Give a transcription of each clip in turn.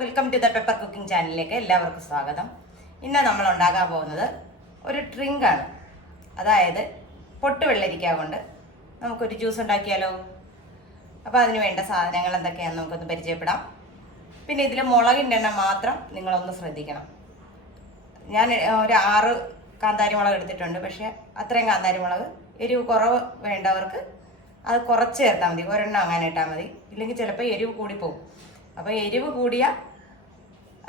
Welcome to the pepper cooking ചാനലിലേക്ക് എല്ലാവർക്കും സ്വാഗതം. ഇന്ന് നമ്മൾ ഉണ്ടാക്കാൻ പോകുന്നത് ഒരു ഡ്രിങ്കാണ്. അതായത് പൊട്ട് വെള്ളരിക്ക കൊണ്ട് നമുക്കൊരു ജ്യൂസ് ഉണ്ടാക്കിയാലോ. അപ്പോൾ അതിന് വേണ്ട സാധനങ്ങൾ എന്തൊക്കെയാണെന്ന് നമുക്കൊന്ന് പരിചയപ്പെടാം. പിന്നെ ഇതിൽ മുളകിൻ്റെ എണ്ണം മാത്രം നിങ്ങളൊന്ന് ശ്രദ്ധിക്കണം. ഞാൻ ഒരു 6 കാന്താരി മുളക് എടുത്തിട്ടുണ്ട്. പക്ഷേ അത്രയും കാന്താരി മുളക് എരിവ് കുറവ് വേണ്ടവർക്ക് അത് കുറച്ച് ചേർത്താൽ മതി, ഒരെണ്ണം അങ്ങനെ ഇട്ടാൽ മതി. ഇല്ലെങ്കിൽ ചിലപ്പോൾ എരിവ് കൂടിപ്പോകും. അപ്പോൾ എരിവ് കൂടിയാൽ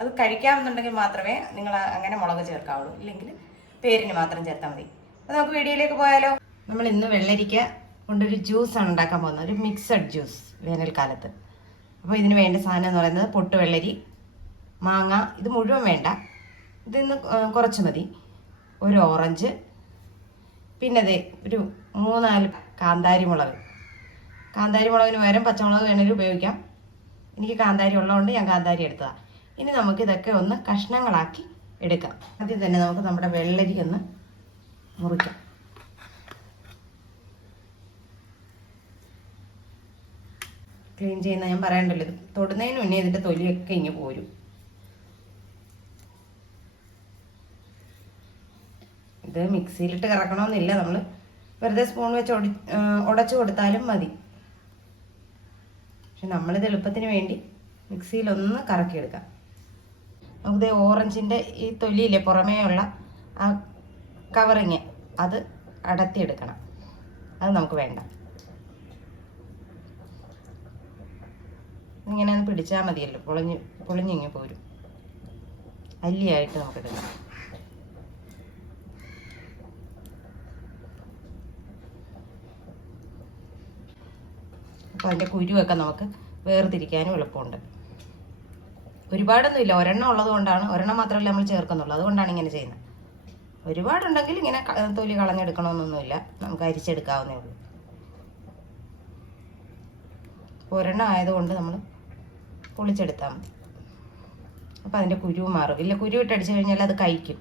അത് കഴിക്കാമെന്നുണ്ടെങ്കിൽ മാത്രമേ നിങ്ങൾ അങ്ങനെ മുളക് ചേർക്കാവുള്ളൂ, ഇല്ലെങ്കിൽ പേരിന് മാത്രം ചേർത്താൽ മതി. അപ്പോൾ നമുക്ക് വീഡിയോയിലേക്ക് പോയാലോ. നമ്മൾ ഇന്ന് വെള്ളരിക്ക കൊണ്ടൊരു ജ്യൂസാണ് ഉണ്ടാക്കാൻ പോകുന്നത്, ഒരു മിക്സഡ് ജ്യൂസ് വേനൽക്കാലത്ത്. അപ്പോൾ ഇതിന് വേണ്ട സാധനം എന്ന് പറയുന്നത് പൊട്ട് വെള്ളരി, മാങ്ങ, ഇത് മുഴുവൻ വേണ്ട, ഇതിന്ന് കുറച്ച് മതി, ഒരു ഓറഞ്ച്, പിന്നെ അതെ ഒരു 3-4 കാന്താരി മുളക്. കാന്താരി മുളകിന് പകരം പച്ചമുളക് വേണമെങ്കിൽ ഉപയോഗിക്കാം. എനിക്ക് കാന്താരി ഉള്ളതുകൊണ്ട് ഞാൻ കാന്താരി എടുത്തതാണ്. ഇനി നമുക്ക് ഇതൊക്കെ ഒന്ന് കഷ്ണങ്ങളാക്കി എടുക്കാം. ആദ്യം തന്നെ നമുക്ക് നമ്മുടെ വെള്ളരി ഒന്ന് മുറിക്കാം. ക്ലീൻ ചെയ്യുന്ന ഞാൻ പറയണ്ടല്ലോ, ഇത് തൊടുന്നതിന് മുന്നേ ഇതിൻ്റെ തൊലിയൊക്കെ ഇങ്ങ് പോരും. ഇത് മിക്സിയിലിട്ട് കറക്കണമെന്നില്ല, നമ്മൾ വെറുതെ സ്പൂൺ വെച്ച് ഉടച്ചു കൊടുത്താലും മതി. പക്ഷെ നമ്മളിത് എളുപ്പത്തിന് വേണ്ടി മിക്സിയിലൊന്ന് കറക്കിയെടുക്കാം. നമുക്കിത് ഓറഞ്ചിൻ്റെ ഈ തൊലിയില്ലേ പുറമേയുള്ള ആ കവറിങ്, അത് അടത്തിയെടുക്കണം. അത് നമുക്ക് വേണ്ട. ഇങ്ങനെ ഒന്ന് പിടിച്ചാൽ മതിയല്ലോ, പൊളിഞ്ഞിങ്ങി പോരും. അല്ലിയായിട്ട് നമുക്കെടുക്കാം. അപ്പോൾ അതിൻ്റെ കുരുവൊക്കെ നമുക്ക് വേർതിരിക്കാനും എളുപ്പമുണ്ട്. ഒരുപാടൊന്നുമില്ല, ഒരെണ്ണം ഉള്ളത് കൊണ്ടാണ്, ഒരെണ്ണം മാത്രമല്ല നമ്മൾ ചേർക്കുന്നുള്ളൂ, അതുകൊണ്ടാണ് ഇങ്ങനെ ചെയ്യുന്നത്. ഒരുപാടുണ്ടെങ്കിൽ ഇങ്ങനെ തൊലി കളഞ്ഞെടുക്കണമെന്നൊന്നുമില്ല, നമുക്ക് അരിച്ചെടുക്കാവുന്നേ ഉള്ളൂ. ഒരെണ്ണം ആയതുകൊണ്ട് നമ്മൾ പൊളിച്ചെടുത്താൽ മതി. അപ്പോൾ അതിൻ്റെ കുരു മാറും. ഇല്ല, കുരു ഇട്ടടിച്ചു കഴിഞ്ഞാൽ അത് കഴിക്കും.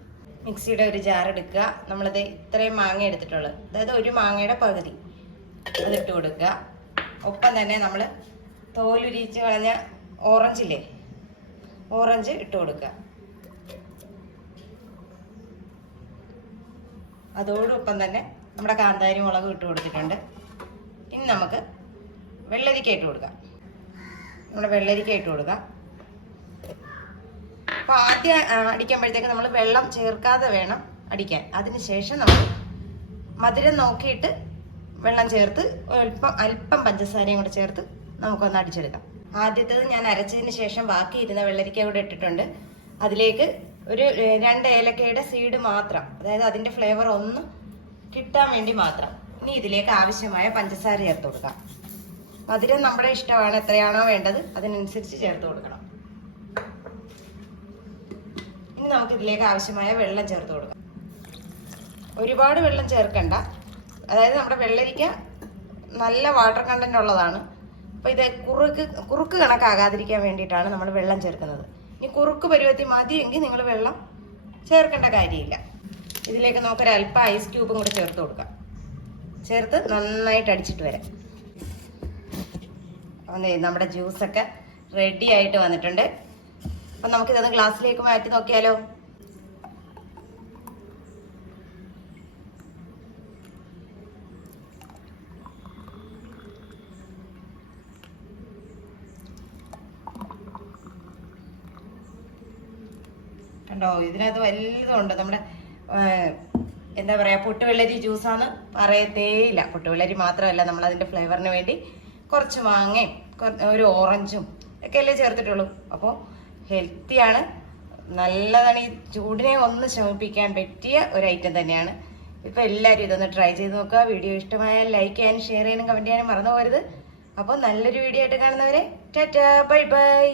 മിക്സിയുടെ ഒരു ജാർ എടുക്കുക. നമ്മളത് ഇത്രയും മാങ്ങ എടുത്തിട്ടുള്ളത്, അതായത് ഒരു മാങ്ങയുടെ പകുതി അതിട്ട് കൊടുക്കുക. ഒപ്പം തന്നെ നമ്മൾ തോലുരിച്ച് കളഞ്ഞ ഓറഞ്ചില്ലേ, ഓറഞ്ച് ഇട്ട് കൊടുക്കുക. അതോടൊപ്പം തന്നെ നമ്മുടെ കാന്താരി മുളക് ഇട്ട് കൊടുത്തിട്ടുണ്ട്. ഇനി നമുക്ക് വെള്ളരിക്ക ഇട്ട് കൊടുക്കാം. നമ്മുടെ വെള്ളരിക്ക ഇട്ട് കൊടുക്കാം. അപ്പോൾ ആദ്യം അടിക്കുമ്പോഴത്തേക്ക് നമ്മൾ വെള്ളം ചേർക്കാതെ വേണം അടിക്കാൻ. അതിന് ശേഷം നമ്മൾ മധുരം നോക്കിയിട്ട് വെള്ളം ചേർത്ത് അല്പം പഞ്ചസാരയും കൂടെ ചേർത്ത് നമുക്കൊന്ന് അടിച്ചെടുക്കാം. ആദ്യത്തേത് ഞാൻ അരച്ചതിന് ശേഷം ബാക്കി ഇരുന്ന വെള്ളരിക്ക കൂടെ ഇട്ടിട്ടുണ്ട്. അതിലേക്ക് ഒരു 2 ഏലക്കയുടെ സീഡ് മാത്രം, അതായത് അതിൻ്റെ ഫ്ലേവർ ഒന്ന് കിട്ടാൻ വേണ്ടി മാത്രം. ഇനി ഇതിലേക്ക് ആവശ്യമായ പഞ്ചസാര ചേർത്ത് കൊടുക്കാം. മധുരം നമ്മുടെ ഇഷ്ടമാണ്, എത്രയാണോ വേണ്ടത് അതിനനുസരിച്ച് ചേർത്ത് കൊടുക്കണം. ഇനി നമുക്കിതിലേക്ക് ആവശ്യമായ വെള്ളം ചേർത്ത് കൊടുക്കാം. ഒരുപാട് വെള്ളം ചേർക്കണ്ട, അതായത് നമ്മുടെ വെള്ളരിക്ക നല്ല വാട്ടർ കണ്ടന്റ് ഉള്ളതാണ്. അപ്പോൾ ഇത് കുറുക്ക് കണക്കാകാതിരിക്കാൻ വേണ്ടിയിട്ടാണ് നമ്മൾ വെള്ളം ചേർക്കുന്നത്. ഇനി കുറുക്ക് പരുവത്തിൽ മതിയെങ്കിൽ നിങ്ങൾ വെള്ളം ചേർക്കേണ്ട കാര്യമില്ല. ഇതിലേക്ക് നമുക്കൊരു അല്പം ഐസ് ക്യൂബും കൂടെ ചേർത്ത് കൊടുക്കാം. ചേർത്ത് നന്നായിട്ട് അടിച്ചിട്ട് വരാം. അപ്പം നമ്മുടെ ജ്യൂസൊക്കെ റെഡി ആയിട്ട് വന്നിട്ടുണ്ട്. അപ്പം നമുക്കിതൊന്ന് ഗ്ലാസ്സിലേക്ക് മാറ്റി നോക്കിയാലോ. കണ്ടോ, ഇതിനകത്ത് വലുതുണ്ട്. നമ്മുടെ എന്താ പറയുക, പൊട്ടുവെള്ളരി ജ്യൂസാന്ന് പറയത്തേയില്ല. പൊട്ടുവെള്ളരി മാത്രമല്ല, നമ്മളതിൻ്റെ ഫ്ലേവറിന് വേണ്ടി കുറച്ച് മാങ്ങയും ഒരു ഓറഞ്ചും ഒക്കെ അല്ലേ ചേർത്തിട്ടുള്ളൂ. അപ്പോൾ ഹെൽത്തിയാണ്, നല്ലതാണ്. ഈ ചൂടിനെ ഒന്ന് ശമിപ്പിക്കാൻ പറ്റിയ ഒരു ഐറ്റം തന്നെയാണ്. ഇപ്പോൾ എല്ലാവരും ഇതൊന്ന് ട്രൈ ചെയ്ത് നോക്കുക. വീഡിയോ ഇഷ്ടമായാൽ ലൈക്ക് ചെയ്യാനും ഷെയർ ചെയ്യാനും കമൻറ്റ് ചെയ്യാനും മറന്നു പോകരുത്. അപ്പോൾ നല്ലൊരു വീഡിയോ ആയിട്ട് കാണുന്നവരെ ടാറ്റാ, ബൈ ബൈ.